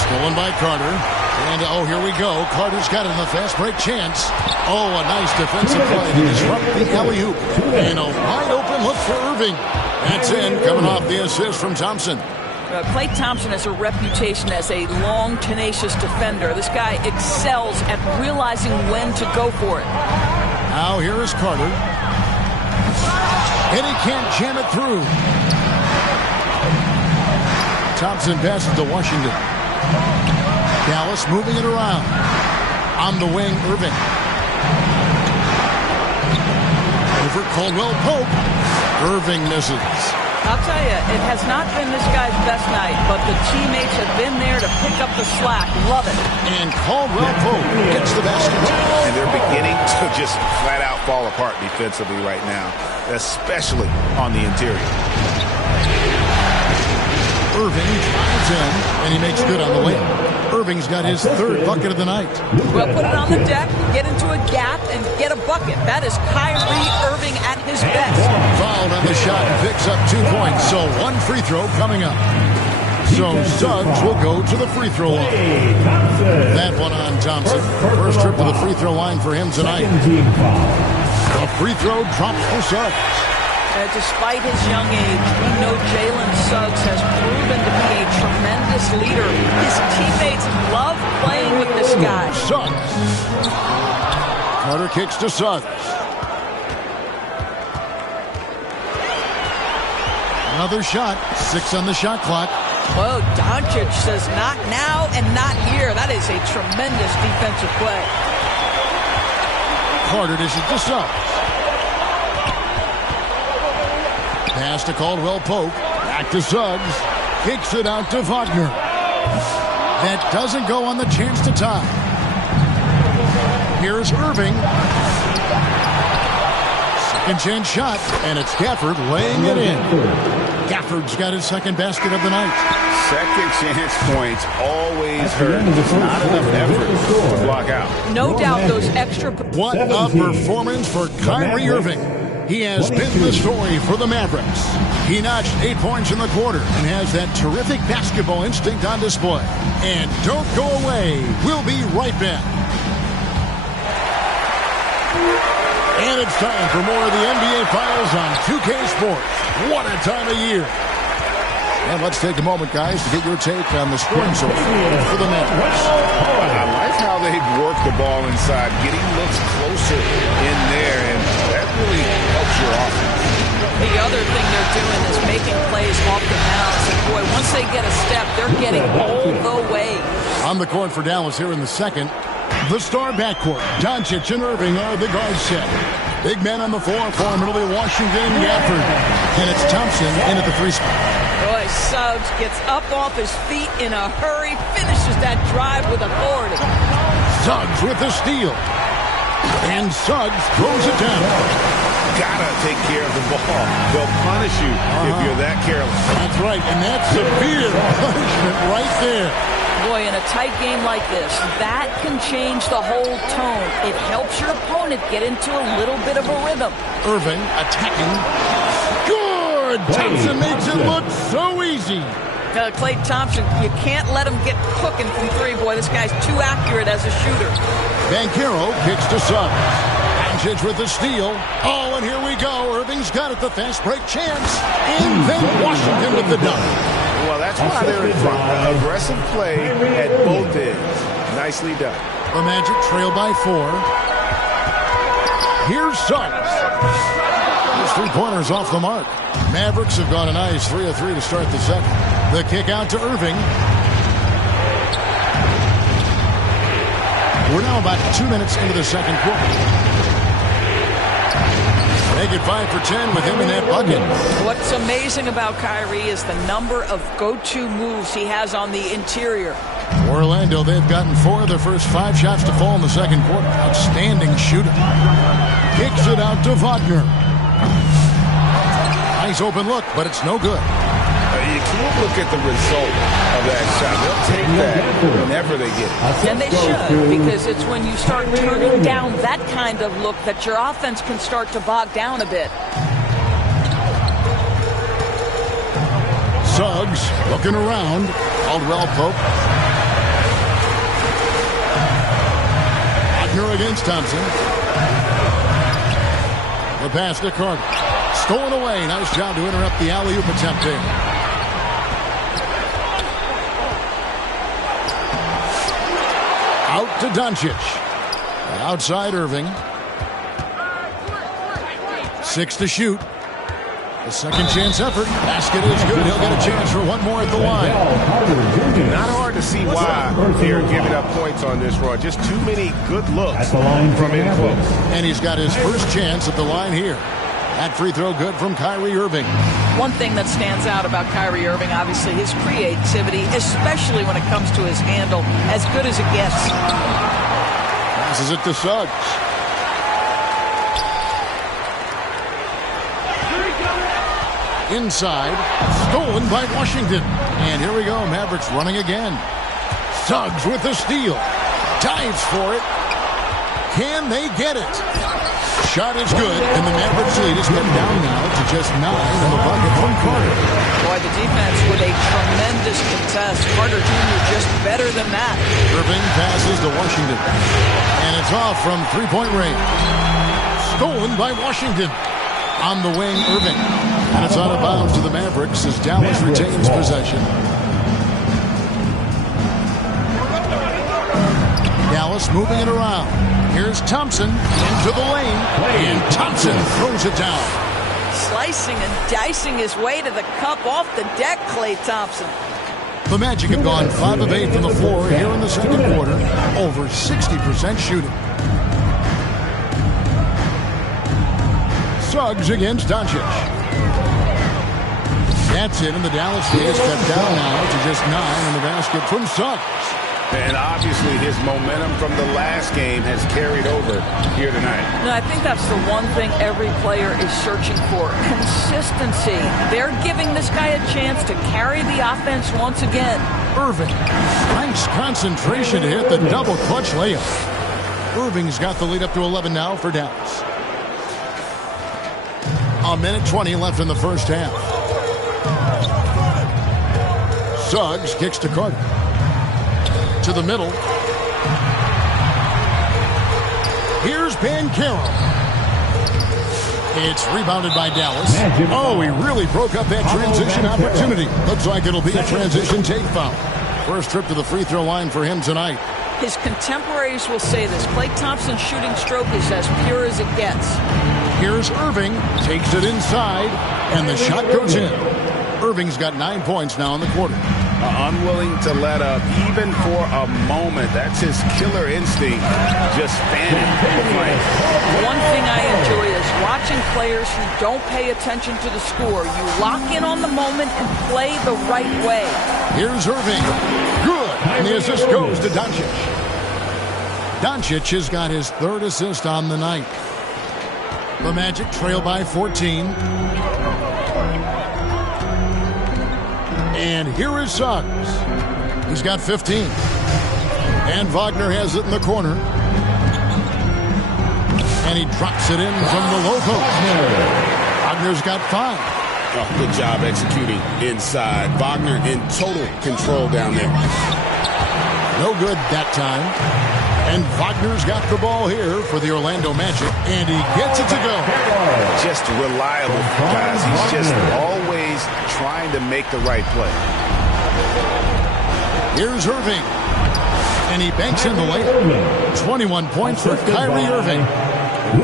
Stolen by Carter. And, oh, here we go. Carter's got it in the fast break chance. Oh, a nice defensive play to disrupt the alley-oop. And a wide-open look for Irving. That's in, coming off the assist from Thompson. Klay Thompson has a reputation as a long, tenacious defender. This guy excels at realizing when to go for it. Now here is Carter. And he can't jam it through. Thompson passes to Washington. Dallas moving it around. On the wing, Irving. Over Caldwell Pope. Irving misses. I'll tell you, it has not been this guy's best night, but the teammates have been there to pick up the slack. Love it. And Caldwell Pope gets the basket. And they're beginning to just flat out fall apart defensively right now, especially on the interior. Irving drives in, and he makes good on the way. Irving's got his third bucket of the night. Well, put it on the deck, get into a gap, and get a bucket. That is Kyrie Irving at his best. Fouled on the shot and picks up 2 points, so one free throw coming up. So Suggs will go to the free throw line. That one on Thompson. First trip to the free throw line for him tonight. A free throw drops for Suggs. Despite his young age, we know Jalen Suggs has proven to be a tremendous leader. His teammates love playing with this guy. Suggs. Carter kicks to Suggs. Another shot. 6 on the shot clock. Whoa, Doncic says not now and not here. That is a tremendous defensive play. Carter dishes to Suggs. Pass to Caldwell Pope. Back to Suggs. Kicks it out to Wagner. That doesn't go on the chance to tie. Here's Irving. Second chance shot. And it's Gafford laying it in. Gafford's got his second basket of the night. Second chance points always hurt. It's not enough effort to block out. No doubt those extra... What a performance for Kyrie Irving. He has been the story for the Mavericks. He notched 8 points in the quarter and has that terrific basketball instinct on display. And don't go away. We'll be right back. And it's time for more of the NBA Finals on 2K Sports. What a time of year. And let's take a moment, guys, to get your take on the scoring so far for the Mavericks. I like how they've worked the ball inside, getting looks closer in there, and that really helps your offense. The other thing they're doing is making plays off the bounce. And boy, once they get a step, they're getting all the way. On the court for Dallas here in the second. The star backcourt, Doncic and Irving are the guard set. Big man on the floor for middle Washington, Gafford. And it's Thompson in at the free spot. Boy, Suggs gets up off his feet in a hurry, finishes that drive with authority. Suggs with the steal. And Suggs throws it down. Gotta take care of the ball. They'll punish you if you're that careless. That's right, and that's severe punishment right there. Boy, in a tight game like this, that can change the whole tone. It helps your opponent get into a little bit of a rhythm. Irving attacking. Good! Thompson makes it look so easy. Klay Thompson, you can't let him get cooking from three. Boy, this guy's too accurate as a shooter. Banchero kicks to Suggs. Doncic with the steal. Oh, and here we go. Irving's got it, the fast break chance. And then Washington with the dunk. Well, that's why they're in front. Aggressive play at both ends. Nicely done. The Magic trail by 4. Here's Suggs. His three-pointers off the mark. Mavericks have gone a nice 3 of 3 to start the second. The kick out to Irving. We're now about 2 minutes into the second quarter. Make it 5 for 10 with him in that bucket. What's amazing about Kyrie is the number of go-to moves he has on the interior. Orlando, they've gotten 4 of their first 5 shots to fall in the second quarter. Outstanding shooter. Kicks it out to Wagner. Nice open look, but it's no good. You can't look at the result of that shot. They'll take that whenever they get it. And they should, because it's when you start turning down that kind of look that your offense can start to bog down a bit. Suggs looking around. Caldwell Pope. Wagner against Thompson. The pass to Carter. Stolen away. Nice job to interrupt the alley-oop attempt there. Out to Doncic. Outside Irving. 6 to shoot. A second chance effort. Basket is good. He'll get a chance for one more at the line. Not hard to see why they're giving up points on this run. Just too many good looks from in close. And he's got his first chance at the line here. That free throw good from Kyrie Irving. One thing that stands out about Kyrie Irving, obviously, his creativity, especially when it comes to his handle, as good as it gets. Passes it to Suggs. Inside, stolen by Washington. And here we go, Mavericks running again. Suggs with the steal. Dives for it. Can they get it? Shot is good, and the Mavericks lead is cut down now to just 9 on the bucket from Carter. Boy, the defense with a tremendous contest. Carter Jr. just better than that. Irving passes to Washington. And it's off from three-point range. Stolen by Washington. On the wing, Irving. And it's out of bounds to the Mavericks as Dallas retains possession. Dallas moving it around. Here's Thompson into the lane. And Thompson throws it down. Slicing and dicing his way to the cup off the deck, Klay Thompson. The Magic have gone 5 of 8 from the floor here in the second quarter. Over 60% shooting. Suggs against Doncic. That's it, and the Dallas lead is cut down now to just 9 in the basket from Suggs. And obviously his momentum from the last game has carried over here tonight. No, I think that's the one thing every player is searching for. Consistency. They're giving this guy a chance to carry the offense once again. Irving. Nice concentration to hit the double clutch layup. Irving's got the lead up to 11 now for Dallas. A minute 20 left in the first half. Suggs kicks to Carter. To the middle. Here's Banchero. It's rebounded by Dallas. Oh, he really broke up that transition opportunity. Looks like it'll be a transition take foul. First trip to the free throw line for him tonight. His contemporaries will say this. Klay Thompson's shooting stroke is as pure as it gets. Here's Irving. Takes it inside. And the shot goes in. Irving's got 9 points now in the quarter. Unwilling to let up even for a moment. That's his killer instinct, just fanning the play. One thing I enjoy is watching players who don't pay attention to the score. You lock in on the moment and play the right way. Here's Irving. Good. And the assist goes to Doncic. Doncic has got his 3rd assist on the night. The Magic trail by 14. And here is Suggs. He's got 15. And Wagner has it in the corner. And he drops it in from the low post. Wagner's got 5. Oh, good job executing inside. Wagner in total control down there. No good that time. And Wagner's got the ball here for the Orlando Magic. And he gets it to go. Just reliable, guys. He's just always trying to make the right play. Here's Irving. And he banks in the lane. 21 points for Kyrie Irving.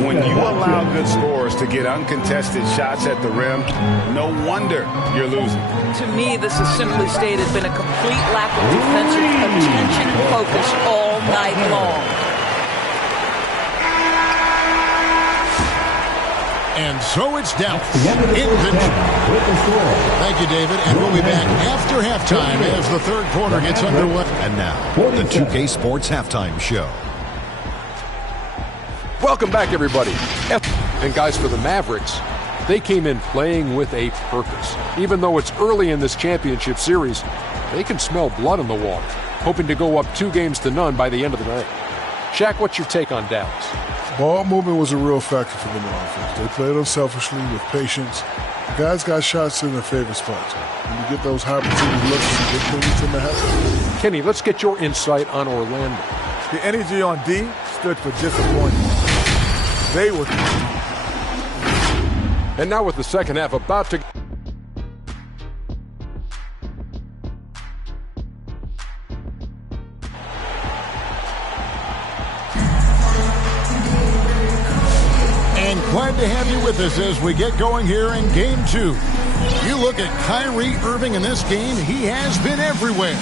When you allow good scorers to get uncontested shots at the rim, no wonder you're losing. To me, this has simply stated been a complete lack of defensive attention and focus all night long. And so it's Dallas in control. Thank you, David. And we'll be back after halftime as the third quarter gets underway. And now, the 2K Sports Halftime Show. Welcome back, everybody. And guys, for the Mavericks, they came in playing with a purpose. Even though it's early in this championship series, they can smell blood in the water, hoping to go up 2-0 by the end of the night. Shaq, what's your take on Dallas? Ball movement was a real factor for them on offense. They played unselfishly with patience. The guys got shots in their favorite spots. When you get those high percentage looks, good things tend to happen. Kenny, let's get your insight on Orlando. The energy on D stood for disappointment. They were. And now with the second half about to... And glad to have you with us as we get going here in Game 2. You look at Kyrie Irving in this game, he has been everywhere.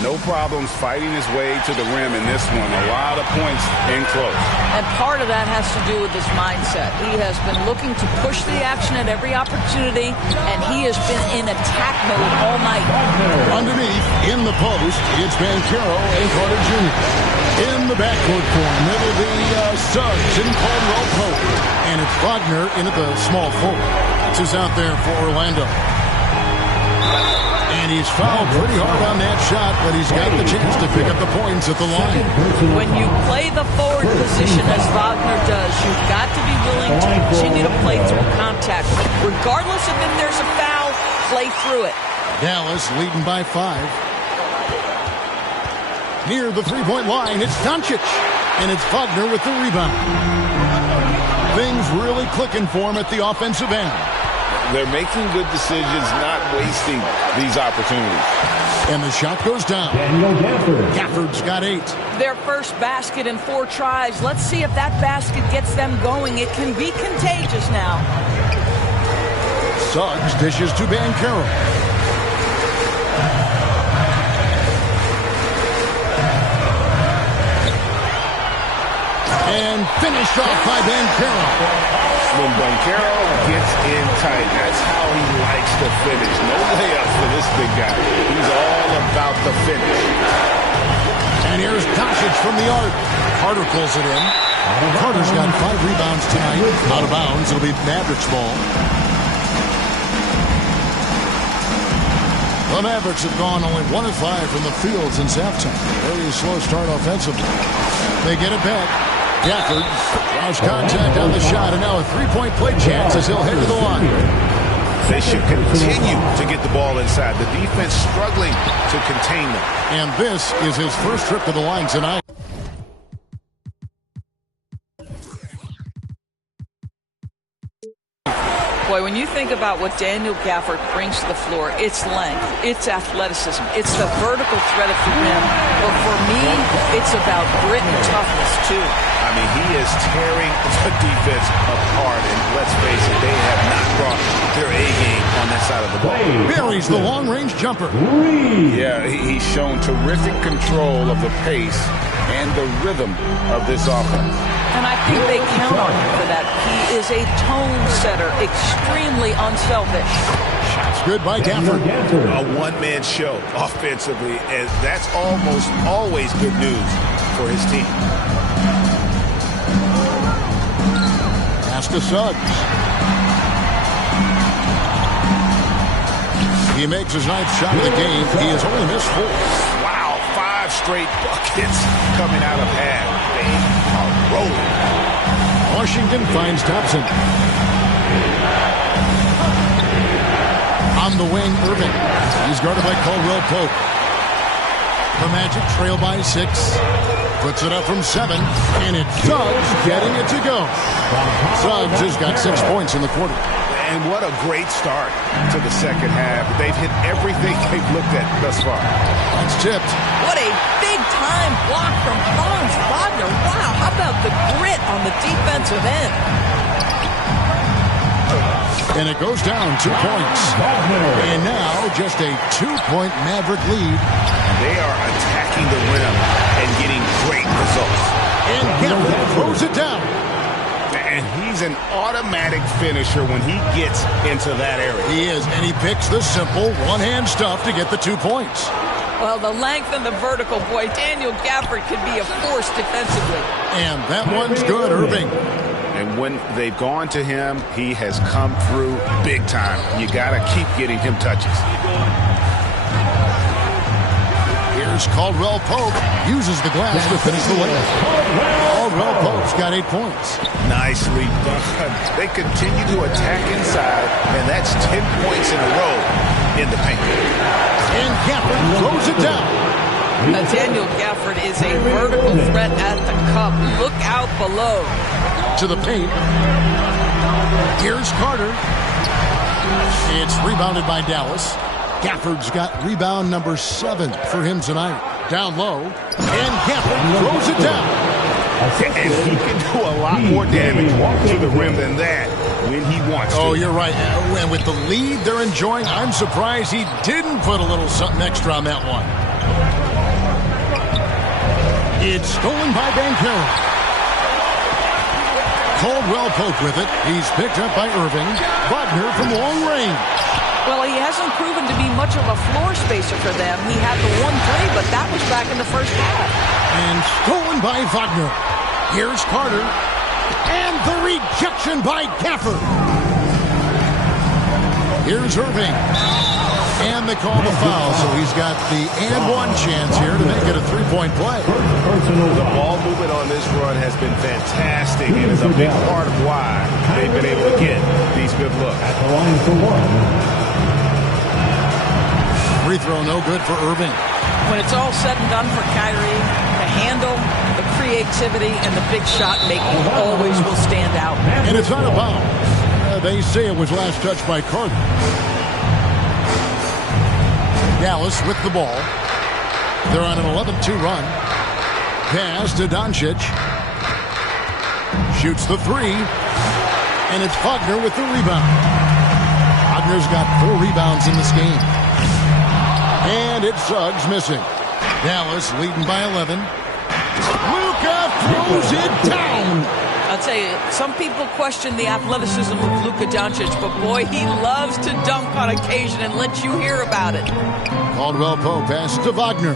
No problems fighting his way to the rim in this one. A lot of points in close. And part of that has to do with his mindset. He has been looking to push the action at every opportunity, and he has been in attack mode all night. Underneath, in the post, it's Banchero and Carter Jr. In the backcourt corner, it'll be Suggs and Caldwell Pope. And it's Wagner in at the small forward. This is out there for Orlando. And he's fouled pretty hard on that shot, but he's got the chance to pick up the points at the line. When you play the forward position as Wagner does, you've got to be willing to continue to play through contact. Regardless of if there's a foul, play through it. Dallas leading by 5. Near the three-point line, it's Doncic. And it's Wagner with the rebound. Things really clicking for him at the offensive end. They're making good decisions, not wasting these opportunities. And the shot goes down. Gafford's got 8. Their first basket in 4 tries. Let's see if that basket gets them going. It can be contagious now. Suggs dishes to Banchero. And finished off by Banchero. When Banchero gets in tight, that's how he likes to finish. No layups for this big guy. He's all about the finish. And here's Doncic from the arc. Carter pulls it in. Carter's got 5 rebounds tonight. Out of bounds. It'll be Mavericks ball. The Mavericks have gone only 1 of 5 from the field since halftime. Very slow start offensively. They get it back. Gafford draws contact on the shot, and now a 3-point play chance as he'll head to the line. They should continue to get the ball inside. The defense struggling to contain them. And this is his first trip to the line tonight. Boy, when you think about what Daniel Gafford brings to the floor, it's length, it's athleticism, it's the vertical threat at the rim. But for me, it's about grit and toughness, too. I mean, he is tearing the defense apart. And let's face it, they have not brought their A-game on that side of the ball. Buries the long-range jumper. Yeah, he's shown terrific control of the pace and the rhythm of this offense. And I think they count on him for that. He is a tone setter, extremely unselfish. Shots good by Gafford. A one-man show offensively, and that's almost always good news for his team. Pass to Suggs. He makes his 9th shot of the game. He has only missed 4. Wow, 5 straight buckets coming out of half. They are rolling. Washington finds Thompson. On the wing, Irving. He's guarded by Caldwell Pope. The Magic trail by 6. Puts it up from 7. And it's Suggs getting it to go. Suggs has got 6 points in the quarter. And what a great start to the second half. They've hit everything they've looked at thus far. That's tipped. What a big-time block from Franz Wagner. Wow, how about the grit on the defensive end? And it goes down 2 points. And now just a 2-point Maverick lead. They are attacking the rim and getting great results. And Gafford throws it down. And he's an automatic finisher when he gets into that area. He is, and he picks the simple one-hand stuff to get the 2 points. Well, the length and the vertical, boy, Daniel Gafford could be a force defensively. And that one's good, Irving. And when they've gone to him, he has come through big time. You got to keep getting him touches. Here's Caldwell Pope. Uses the glass to finish the layup. Caldwell Pope's got 8 points. Nicely done. They continue to attack inside, and that's 10 points in a row in the paint. And Gafford throws it down. Daniel Gafford is a vertical threat at the cup. Look out below. To the paint. Here's Carter. It's rebounded by Dallas. Gafford's got rebound number 7 for him tonight. Down low. And Gafford throws it down. And he can do a lot more damage to the rim than that when he wants to. Oh, you're right. And with the lead they're enjoying, I'm surprised he didn't put a little something extra on that one. It's stolen by Bankero. Caldwell Pope with it. He's picked up by Irving. Wagner from long range. Well, he hasn't proven to be much of a floor spacer for them. He had the 1-3, but that was back in the first half. And stolen by Wagner. Here's Carter. And the rejection by Gafford. Here's Irving. And they call the foul, so he's got the and-one chance here to make it a 3-point play. The ball movement on this run has been fantastic and is a big part of why they've been able to get these good looks. At the line for one. Free throw no good for Irving. When it's all said and done for Kyrie, the handle, the creativity, and the big shot making always will stand out. And it's out of bounds. They say it was last touched by Carter. Dallas with the ball. They're on an 11-2 run. Pass to Doncic. Shoots the 3. And it's Wagner with the rebound. Wagner's got 4 rebounds in this game. And it's Suggs missing. Dallas leading by 11. Luka throws it down. I'll tell you, some people question the athleticism of Luka Doncic, but boy, he loves to dunk on occasion and let you hear about it. Caldwell Pope passes to Wagner.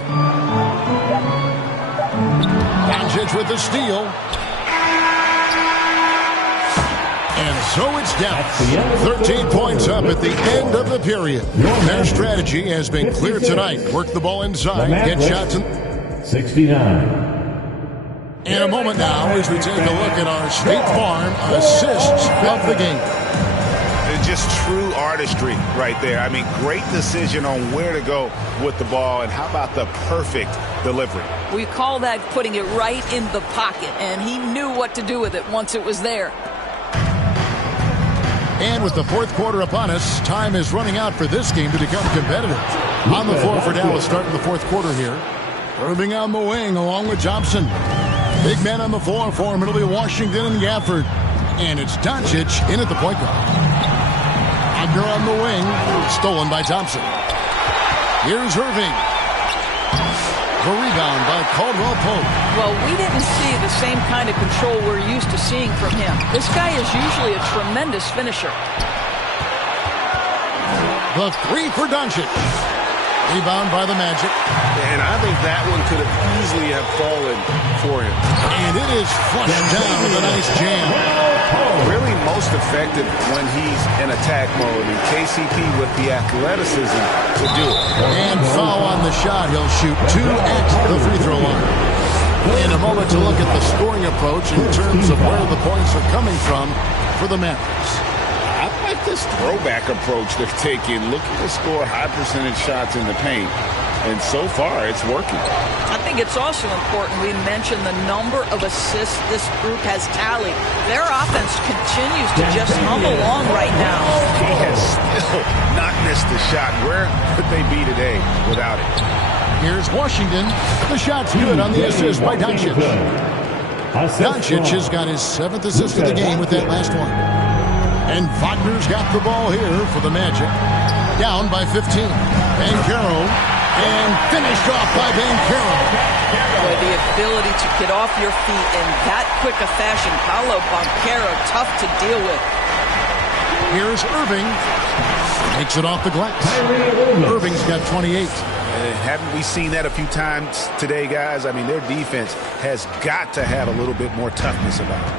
Doncic with the steal. And so it's down. 13 points up at the end of the period. Their strategy has been clear tonight. Work the ball inside, get shots. 69. In a moment now, as we take a look at our State Farm assists of the game. It's just true artistry right there. I mean, great decision on where to go with the ball, and how about the perfect delivery? We call that putting it right in the pocket, and he knew what to do with it once it was there. And with the fourth quarter upon us, time is running out for this game to become competitive. On the floor for Dallas starting the fourth quarter here. Irving on the wing along with Johnson. Big men on the floor for him. It'll be Washington and Gafford. And it's Doncic in at the point guard. Wagner on the wing. Stolen by Thompson. Here's Irving. The rebound by Caldwell Pope. Well, we didn't see the same kind of control we're used to seeing from him. This guy is usually a tremendous finisher. The 3 for Doncic. Rebound by the Magic. And I think that one could have easily have fallen for him. And it is flushed down with a nice jam. Really most effective when he's in attack mode. And KCP with the athleticism to do it. And foul on the shot. He'll shoot 2 at the free throw line. In a moment to look at the scoring approach in terms of where the points are coming from for the Mavericks. I like this throwback approach they're taking, looking to score high percentage shots in the paint. And so far, it's working. I think it's also important we mention the number of assists this group has tallied. Their offense continues to just hum along right now. He has still not missed a shot. Where could they be today without it? Here's Washington. The shot's good on the assist by Doncic. Doncic has got his 7th assist of the game with that last one. And Wagner's got the ball here for the Magic. Down by 15. Bankero. And finished off by Bankero. Boy, the ability to get off your feet in that quick a fashion. Paolo Banchero, tough to deal with. Here's Irving. Makes it off the glass. Irving's got 28. Haven't we seen that a few times today, guys? I mean, their defense has got to have a little bit more toughness about it.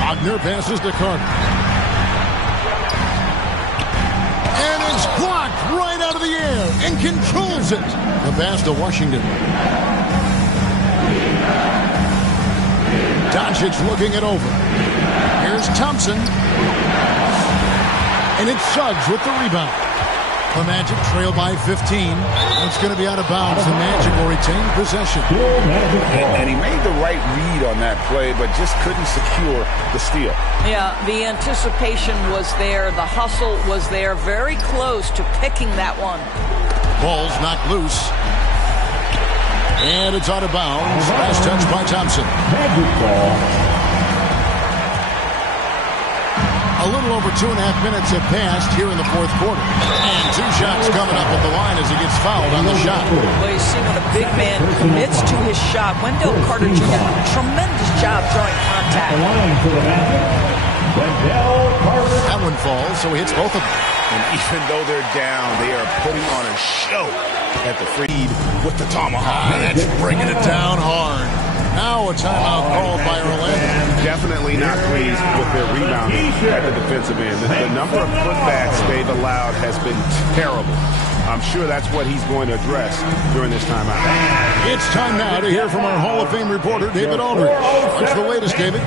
Wagner passes to Carter. And it's blocked right out of the air and controls it. The pass to Washington. Doncic looking it over. Here's Thompson. And it's Suggs with the rebound. The Magic trail by 15. It's going to be out of bounds. The Magic will retain possession. And he made the right read on that play, but just couldn't secure the steal. Yeah, the anticipation was there. The hustle was there. Very close to picking that one. Ball's knocked loose. And it's out of bounds. Last touch by Thompson. A little over 2.5 minutes have passed here in the fourth quarter. And 2 shots coming up at the line as he gets fouled on the shot. Well, you see when a big man commits to his shot. Wendell Carter Jr., tremendous job drawing contact. That one falls, so he hits both of them. And even though they're down, they are putting on a show at the free with the tomahawk. That's bringing it down hard. Now a timeout called by Orlando. Definitely not pleased with their rebounding at the defensive end. The number of putbacks they've allowed has been terrible. I'm sure that's what he's going to address during this timeout. It's time now to hear from our Hall of Fame reporter, David Aldridge. What's the latest, David?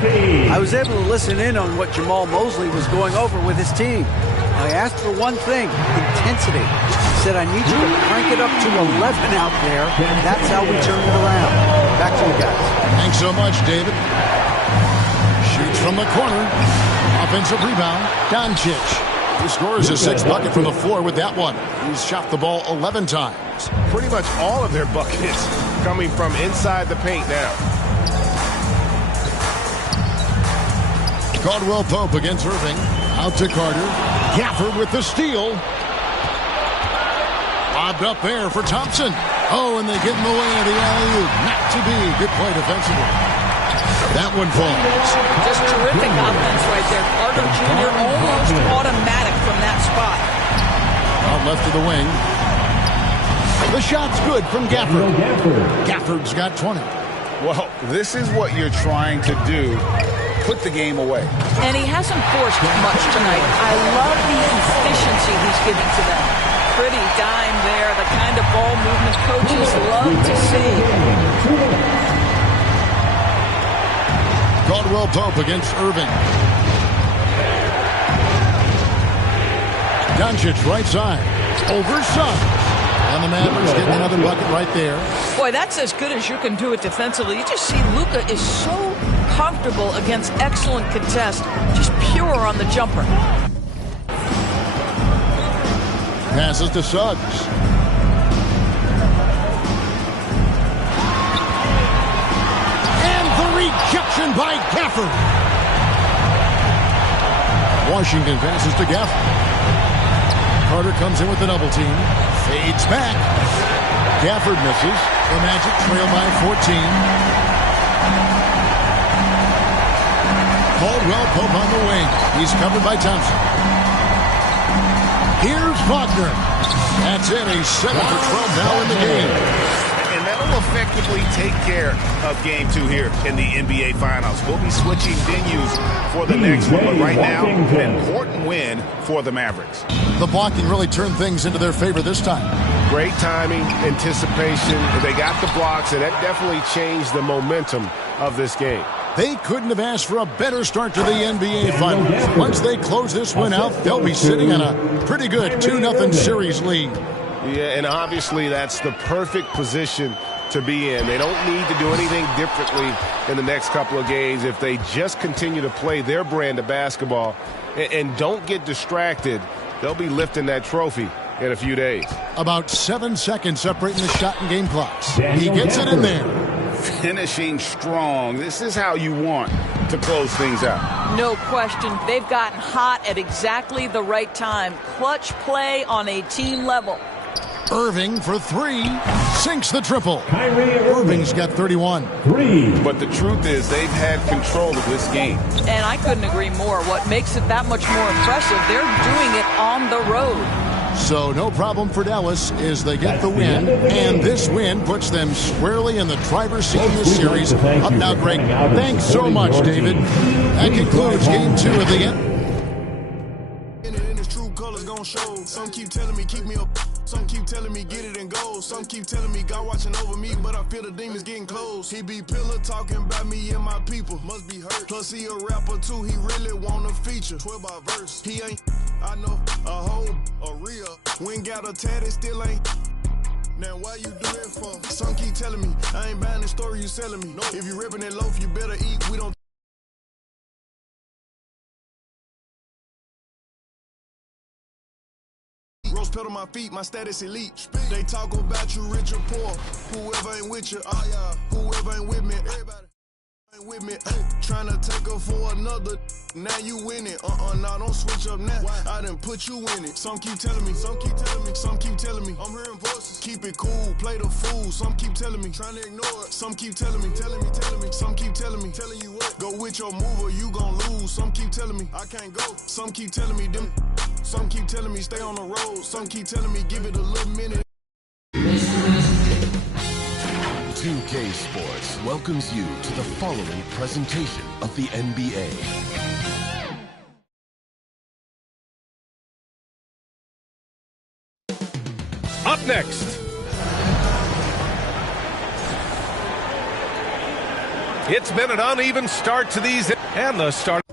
I was able to listen in on what Jamal Mosley was going over with his team. I asked for one thing, intensity. He said, I need you to crank it up to 11 out there. That's how we turn it around. Back to you guys. Thanks so much, David. Shoots from the corner. Offensive rebound. Doncic. He scores his 6th bucket from the floor with that one. He's shot the ball 11 times. Pretty much all of their buckets coming from inside the paint now. Caldwell Pope against Irving. Out to Carter. Gafford with the steal. Lobbed up there for Thompson. Oh, and they get in the way of the alley-oop. Not to be. Good play defensively. That one falls. Just terrific offense right there. Carter Jr. almost automatic from that spot. Out left to the wing. The shot's good from Gafford. Gafford's got 20. Well, this is what you're trying to do. Put the game away. And he hasn't forced much tonight. I love the efficiency he's giving to them. Pretty dime there, the kind of ball movement coaches love to see. Caldwell Pope against Irving. Doncic right side. Over Suggs. And the Mavericks getting another bucket right there. Boy, that's as good as you can do it defensively. You just see Luka is so comfortable against excellent contest. Just pure on the jumper. Passes to Suggs. And the rejection by Gafford. Washington passes to Gafford. Carter comes in with the double team. Fades back. Gafford misses. The Magic trail by 14. Caldwell Pope on the wing. He's covered by Thompson. Here's Wagner. That's it. He's 7 for 12 now in the game. And that'll effectively take care of Game 2 here in the NBA Finals. We'll be switching venues for the next one, but right now, an important win for the Mavericks. The blocking really turned things into their favor this time. Great timing, anticipation. They got the blocks, and that definitely changed the momentum of this game. They couldn't have asked for a better start to the NBA Finals. Once they close this one out, they'll be sitting on a pretty good 2-0 series lead. Yeah, and obviously that's the perfect position to be in. They don't need to do anything differently in the next couple of games if they just continue to play their brand of basketball and don't get distracted. They'll be lifting that trophy in a few days. About 7 seconds separating the shot and game clocks. He gets it in there. Finishing strong. This is how you want to close things out. No question. They've gotten hot at exactly the right time. Clutch play on a team level. Irving for three. Sinks the triple. Irving's got 31. But the truth is they've had control of this game. And I couldn't agree more. What makes it that much more impressive, they're doing it on the road. So no problem for Dallas as they get the win. And this win puts them squarely in the driver's seat in this series. Up now, Greg. Thanks so much, David. That concludes game 2 of the end. Show. Some keep telling me keep me up. Some keep telling me get it and go. Some keep telling me God watching over me, but I feel the demons getting close. He be pillar talking about me and my people. Must be hurt. Plus he a rapper too. He really want a feature. 12 by verse. He ain't. I know a hoe, a real. When got a tat, it still ain't. Now why you do that for? Some keep telling me I ain't buying the story you selling me. No. If you ripping that loaf, you better eat. We don't. Rose pedal my feet, my status elite. They talk about you rich or poor. Whoever ain't with you, whoever ain't with me, everybody ain't with me. Trying to take her for another. Now you winning. Nah, don't switch up now. I done put you in it. Some keep telling me, some keep telling me, some keep telling me. I'm hearing voices. Keep it cool, play the fool. Some keep telling me, trying to ignore it. Some keep telling me, telling me. Some keep telling me, telling you what. Go with your move or you gon' lose. Some keep telling me, I can't go. Some keep telling me, them. Some keep telling me stay on the road. Some keep telling me give it a little minute. 2K Sports welcomes you to the following presentation of the NBA. Up next, it's been an uneven start to these, and the start.